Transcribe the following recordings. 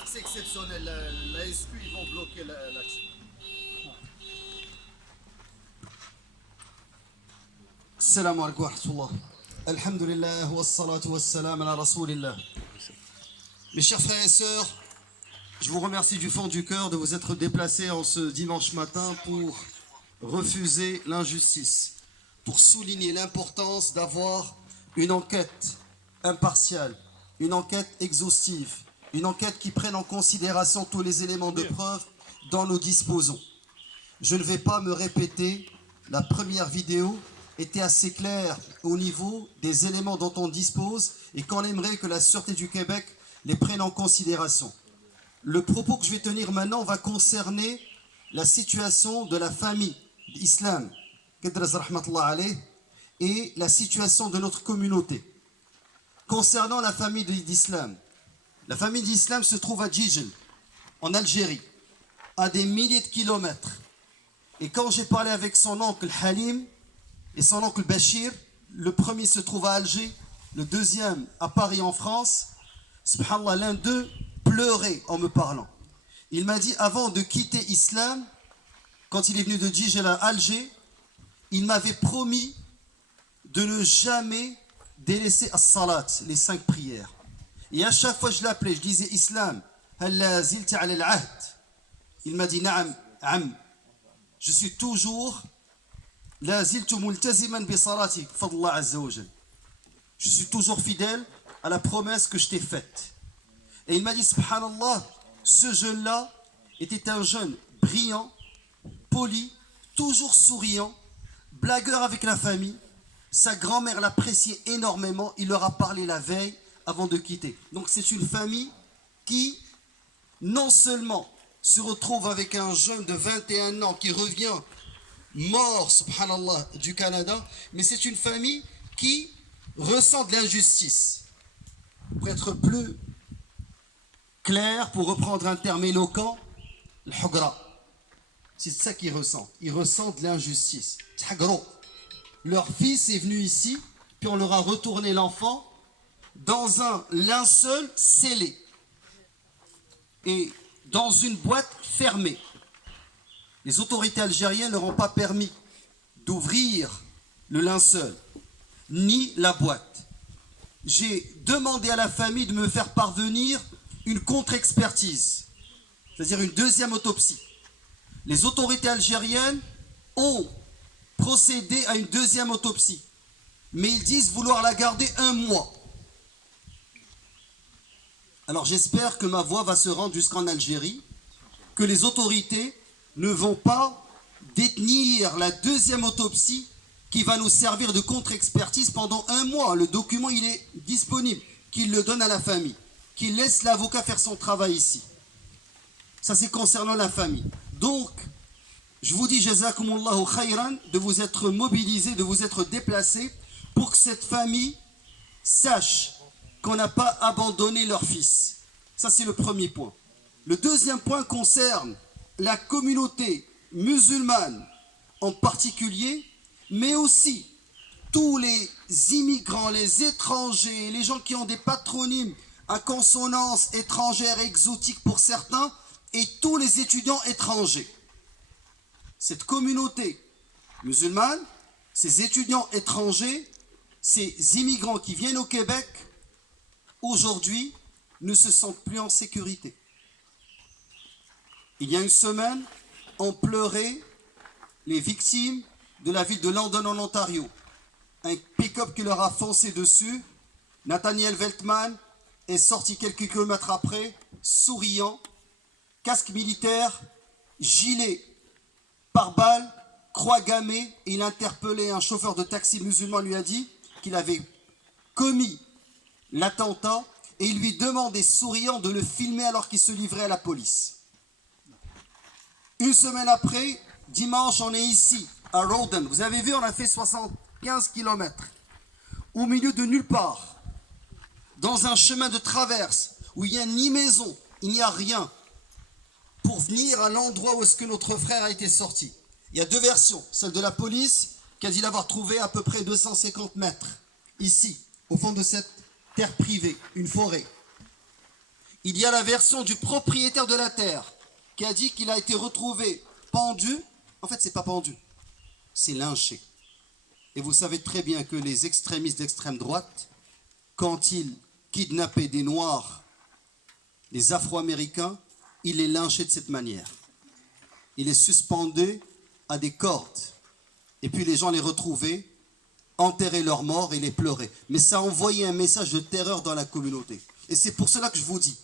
accès exceptionnel. La SQ, ils vont bloquer l'accès. Assalamu alaikum wa rahmatullah. Alhamdulillah wa salatu wa salam ala rasulillah. Mes chers frères et sœurs, je vous remercie du fond du cœur de vous être déplacés en ce dimanche matin pour refuser l'injustice, pour souligner l'importance d'avoir une enquête impartiale, une enquête exhaustive, une enquête qui prenne en considération tous les éléments de preuve dont nous disposons. Je ne vais pas me répéter, la première vidéo était assez claire au niveau des éléments dont on dispose et qu'on aimerait que la Sûreté du Québec les prenne en considération. Le propos que je vais tenir maintenant va concerner la situation de la famille d'Islam et la situation de notre communauté. Concernant la famille d'Islam se trouve à Jijel, en Algérie, à des milliers de kilomètres. Et quand j'ai parlé avec son oncle Halim et son oncle Bachir, le premier se trouve à Alger, le deuxième à Paris en France, subhanallah, l'un d'eux pleurait en me parlant. Il m'a dit, avant de quitter Islam, quand il est venu de Jijel à Alger, il m'avait promis de ne jamais délaisser as-salat, les 5 prières. Et à chaque fois que je l'appelais, je disais, Islam, halla zilta ala al-ahd. Il m'a dit, na'am, am. Je suis toujours, la ziltu multaziman bi salati, fadllah azza wa jal. Je suis toujours fidèle à la promesse que je t'ai faite. Et il m'a dit, subhanallah, ce jeune-là était un jeune brillant, poli, toujours souriant, blagueur avec la famille. Sa grand-mère l'appréciait énormément. Il leur a parlé la veille avant de quitter. Donc c'est une famille qui, non seulement se retrouve avec un jeune de 21 ans qui revient mort, subhanallah, du Canada, mais c'est une famille qui ressent de l'injustice. Pour être plus clair, pour reprendre un terme éloquent, le hugra. C'est ça qu'ils ressentent. Ils ressentent de l'injustice. Leur fils est venu ici, puis on leur a retourné l'enfant dans un linceul scellé et dans une boîte fermée. Les autorités algériennes ne leur ont pas permis d'ouvrir le linceul, ni la boîte. J'ai demandé à la famille de me faire parvenir une contre-expertise, c'est-à-dire une deuxième autopsie. Les autorités algériennes ont procédé à une deuxième autopsie, mais ils disent vouloir la garder 1 mois. Alors j'espère que ma voix va se rendre jusqu'en Algérie, que les autorités ne vont pas détenir la deuxième autopsie qui va nous servir de contre-expertise pendant 1 mois. Le document, il est disponible, qu'il le donne à la famille, qu'il laisse l'avocat faire son travail ici. Ça, c'est concernant la famille. Donc, je vous dis, jazakumullahu khayran, de vous être mobilisés, de vous être déplacés pour que cette famille sache qu'on n'a pas abandonné leur fils. Ça, c'est le premier point. Le deuxième point concerne la communauté musulmane en particulier, mais aussi tous les immigrants, les étrangers, les gens qui ont des patronymes à consonance étrangère et exotique pour certains, et tous les étudiants étrangers. Cette communauté musulmane, ces étudiants étrangers, ces immigrants qui viennent au Québec, aujourd'hui, ne se sentent plus en sécurité. Il y a une semaine, on pleurait les victimes de la ville de London en Ontario. Un pick-up qui leur a foncé dessus. Nathaniel Veltman est sorti quelques kilomètres après, souriant, casque militaire, gilet pare-balles, croix gammée, et il a interpellé un chauffeur de taxi musulman, lui a dit qu'il avait commis l'attentat et il lui demandait souriant de le filmer alors qu'il se livrait à la police. Une semaine après, dimanche, on est ici, à Rawdon. Vous avez vu, on a fait 75 km au milieu de nulle part, dans un chemin de traverse où il n'y a ni maison, il n'y a rien, pour venir à l'endroit où est-ce que notre frère a été sorti. Il y a 2 versions. Celle de la police qui a dit l'avoir trouvé à peu près 250 mètres, ici, au fond de cette terre privée, une forêt. Il y a la version du propriétaire de la terre qui a dit qu'il a été retrouvé pendu. En fait, c'est pas pendu, c'est lynché. Et vous savez très bien que les extrémistes d'extrême droite, quand ils kidnappaient des Noirs, les Afro-Américains, ils les lynchaient de cette manière. Ils les suspendaient à des cordes. Et puis les gens les retrouvaient, enterraient leurs morts et les pleuraient. Mais ça envoyait un message de terreur dans la communauté. Et c'est pour cela que je vous dis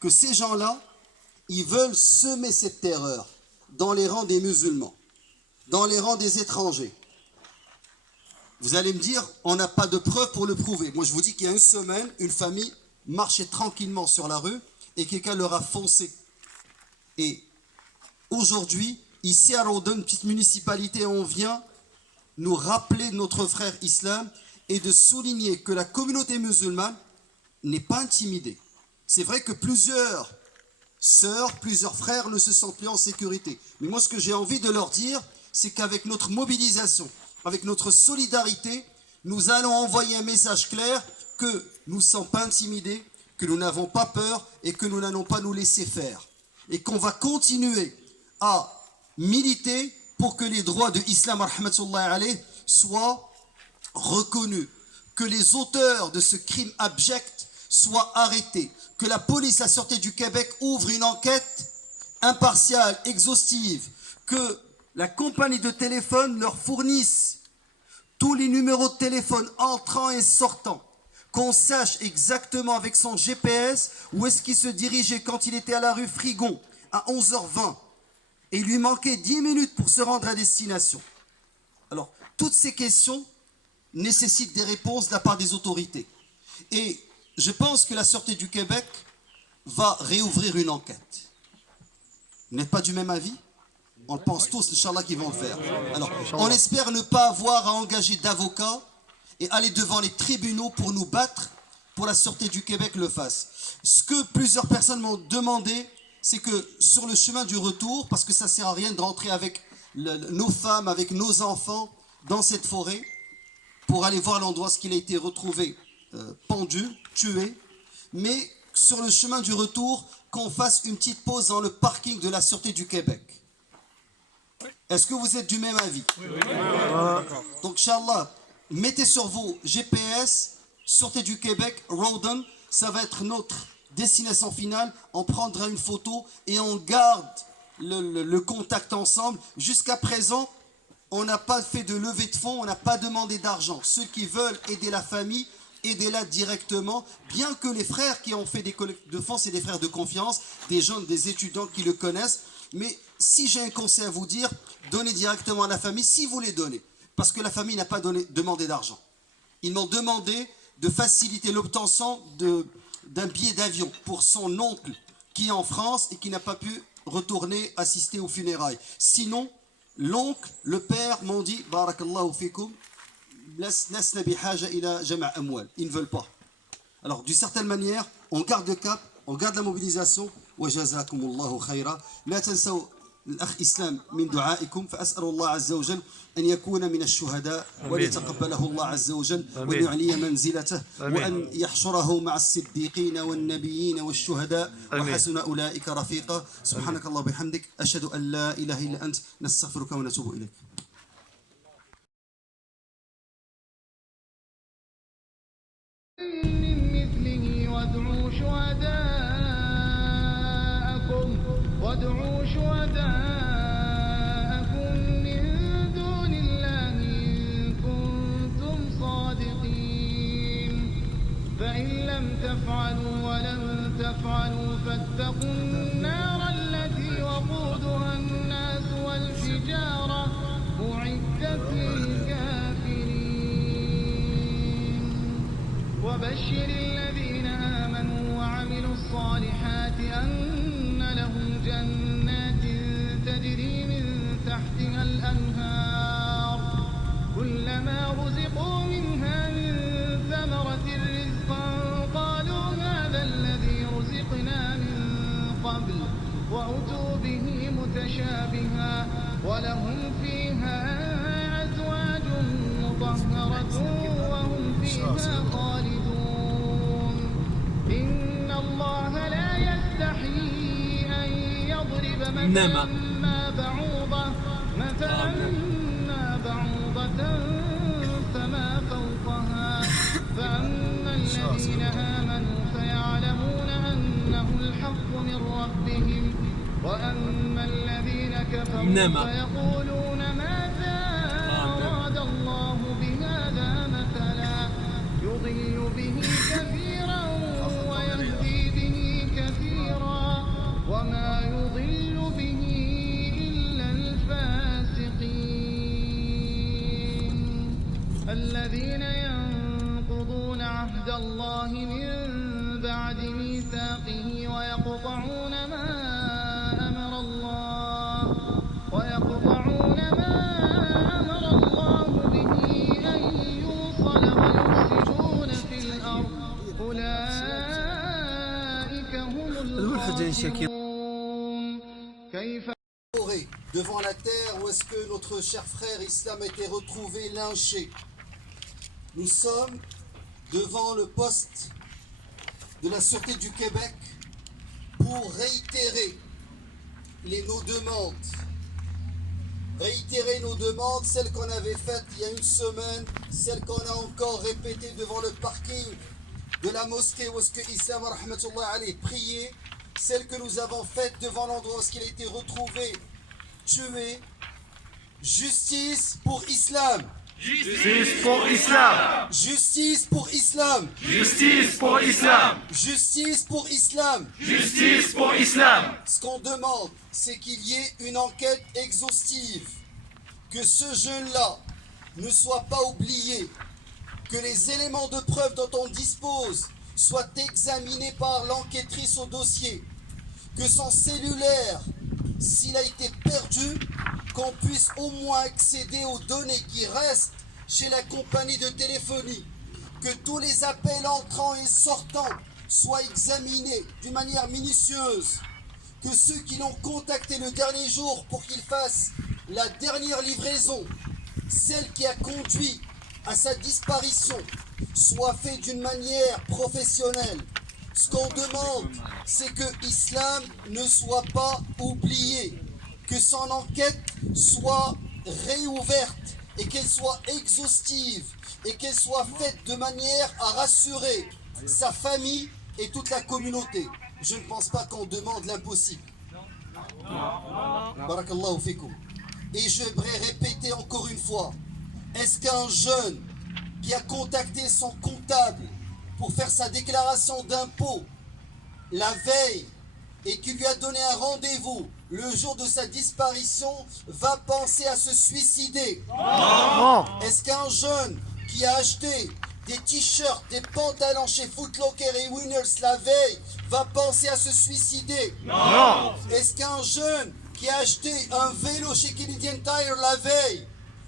que ces gens-là, ils veulent semer cette terreur dans les rangs des musulmans, dans les rangs des étrangers. Vous allez me dire, on n'a pas de preuves pour le prouver. Moi, je vous dis qu'il y a une semaine, une famille marchait tranquillement sur la rue et quelqu'un leur a foncé. Et aujourd'hui, ici à Rawdon, une petite municipalité, on vient nous rappeler notre frère islam et de souligner que la communauté musulmane n'est pas intimidée. C'est vrai que plusieurs sœurs, plusieurs frères ne se sentent plus en sécurité. Mais moi, ce que j'ai envie de leur dire, c'est qu'avec notre mobilisation, avec notre solidarité, nous allons envoyer un message clair que nous ne sommes pas intimidés, que nous n'avons pas peur et que nous n'allons pas nous laisser faire. Et qu'on va continuer à militer pour que les droits de l'islam soient reconnus, que les auteurs de ce crime abject soient arrêtés, que la police, la Sûreté du Québec ouvre une enquête impartiale, exhaustive, que la compagnie de téléphone leur fournisse tous les numéros de téléphone entrant et sortant, qu'on sache exactement avec son GPS où est-ce qu'il se dirigeait quand il était à la rue Frigon à 11h20 et il lui manquait 10 minutes pour se rendre à destination. Alors, toutes ces questions nécessitent des réponses de la part des autorités. Et je pense que la Sûreté du Québec va réouvrir une enquête. Vous n'êtes pas du même avis ? On le pense tous, Inch'Allah, qu'ils vont le faire. Alors, on espère ne pas avoir à engager d'avocats et aller devant les tribunaux pour nous battre, pour la Sûreté du Québec le fasse. Ce que plusieurs personnes m'ont demandé, c'est que sur le chemin du retour, parce que ça ne sert à rien de rentrer avec nos femmes, avec nos enfants dans cette forêt, pour aller voir l'endroit où il a été retrouvé pendu, tué, mais sur le chemin du retour, qu'on fasse une petite pause dans le parking de la Sûreté du Québec. Est-ce que vous êtes du même avis? Oui. Donc, Inch'Allah, mettez sur vos GPS, Sûreté du Québec, Rawdon, ça va être notre destination finale. On prendra une photo et on garde le contact ensemble. Jusqu'à présent, on n'a pas fait de levée de fonds, on n'a pas demandé d'argent. Ceux qui veulent aider la famille, aidez-la directement, bien que les frères qui ont fait des collectes de fonds, c'est des frères de confiance, des jeunes, des étudiants qui le connaissent. Mais si j'ai un conseil à vous dire, donnez directement à la famille si vous les donnez. Parce que la famille n'a pas demandé d'argent. Ils m'ont demandé de faciliter l'obtention d'un billet d'avion pour son oncle qui est en France et qui n'a pas pu retourner assister aux funérailles. Sinon, l'oncle, le père m'ont dit, barakallahu fikum, ils ne veulent pas. Alors, d'une certaine manière, on garde le cap, on garde la mobilisation. وجزاكم الله خيرا. لا تنسوا الأخ إسلام من دعائكم، فأسأل الله عز وجل أن يكون من الشهداء وليتقبله الله عز وجل وأن يعلي منزلته وأن يحشره مع الصديقين والنبيين والشهداء وحسن أولئك رفيقا. سبحانك الله وبحمدك أشهد أن لا إله إلا أنت نستغفرك ونتوب إليك. وادعوا شهداءكم من دون الله إن كنتم صادقين فإن لم تفعلوا ولم تفعلوا فاتقوا النار التي وقودها الناس والحجارة أعدت للكافرين وبشر الذين آمنوا وعملوا الصالحات أن لهم جنات تجري من تحتها الأنهار كلما رزقوا منها من ثمرة رزقا قالوا هذا الذي رزقنا من قبل وأتوا به متشابها ولهم فيها أزواج مطهرة وهم فيها خالدون إن الله لا يستحيي أن يضرب مثلا ما بعوضة فما فوقها فأما الذين آمنوا فيعلمون أنه الحق من ربهم وأما الذين كفروا فيقولون ماذا أراد الله بهذا مثلا يضل به كثيرا ويهدي به كثيرا وما يضل به إلا الفاسقين الذين ينقضون عهد الله من بعد ميثاقه ويقطعون ما أمر الله به أن يوصل ويفسدون في الأرض أولئك هم الخاسرون كيف devant la terre où est-ce que notre cher frère Islam a été retrouvé lynché. Nous sommes devant le poste de la Sûreté du Québec pour réitérer nos demandes. Réitérer nos demandes, celles qu'on avait faites il y a une semaine, celles qu'on a encore répétées devant le parking de la mosquée où est-ce que Islam rahmatullah alayhi priait, celles que nous avons faites devant l'endroit où est-ce qu'il a été retrouvé, tué. Justice pour Islam. Justice pour Islam. Justice pour Islam. Justice pour Islam. Justice pour Islam. Justice pour Islam. Ce qu'on demande, c'est qu'il y ait une enquête exhaustive, que ce jeune-là ne soit pas oublié, que les éléments de preuve dont on dispose soient examinés par l'enquêtrice au dossier, que son cellulaire, s'il a été perdu, qu'on puisse au moins accéder aux données qui restent chez la compagnie de téléphonie, que tous les appels entrants et sortants soient examinés d'une manière minutieuse, que ceux qui l'ont contacté le dernier jour pour qu'il fasse la dernière livraison, celle qui a conduit à sa disparition, soit fait d'une manière professionnelle. Ce qu'on demande, c'est que Islam ne soit pas oublié, que son enquête soit réouverte et qu'elle soit exhaustive et qu'elle soit faite de manière à rassurer sa famille et toute la communauté. Je ne pense pas qu'on demande l'impossible. Barakallahu fikum. Et je voudrais répéter encore une fois, est-ce qu'un jeune qui a contacté son comptable pour faire sa déclaration d'impôt la veille et qui lui a donné un rendez-vous le jour de sa disparition va penser à se suicider? Non. Est-ce qu'un jeune qui a acheté des t-shirts, des pantalons chez Foot Locker et Winners la veille va penser à se suicider? Non. Est-ce qu'un jeune qui a acheté un vélo chez Canadian Tire la veille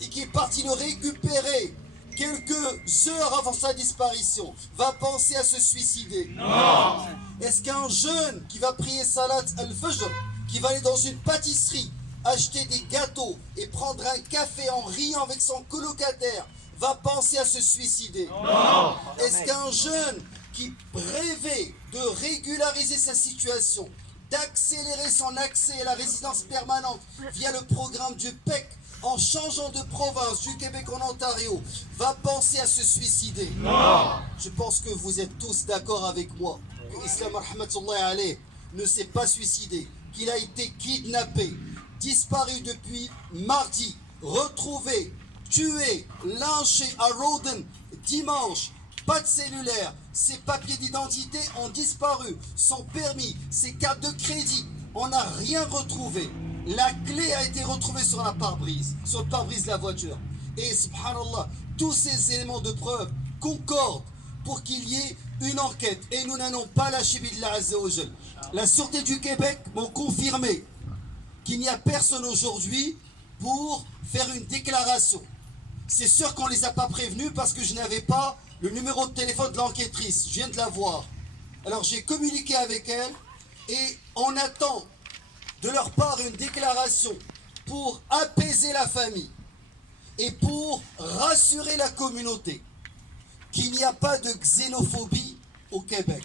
et qui est parti le récupérer quelques heures avant sa disparition va penser à se suicider? Non. Est-ce qu'un jeune qui va prier Salat al-Fajr, qui va aller dans une pâtisserie, acheter des gâteaux et prendre un café en riant avec son colocataire va penser à se suicider? Non. Est-ce qu'un jeune qui rêvait de régulariser sa situation, d'accélérer son accès à la résidence permanente via le programme du PEC, en changeant de province du Québec en Ontario, va penser à se suicider? Non. Je pense que vous êtes tous d'accord avec moi que Islam rahmatullahi alayh ne s'est pas suicidé, qu'il a été kidnappé, disparu depuis mardi, retrouvé, tué, lynché à Rawdon dimanche, pas de cellulaire, ses papiers d'identité ont disparu, son permis, ses cartes de crédit, on n'a rien retrouvé. La clé a été retrouvée sur la pare-brise, sur le pare-brise de la voiture. Et subhanallah, tous ces éléments de preuve concordent pour qu'il y ait une enquête. Et nous n'allons pas lâcher billah azza wa jal. La Sûreté du Québec m'ont confirmé qu'il n'y a personne aujourd'hui pour faire une déclaration. C'est sûr qu'on ne les a pas prévenus parce que je n'avais pas le numéro de téléphone de l'enquêtrice. Je viens de la voir. Alors j'ai communiqué avec elle et on attend de leur part une déclaration pour apaiser la famille et pour rassurer la communauté qu'il n'y a pas de xénophobie au Québec,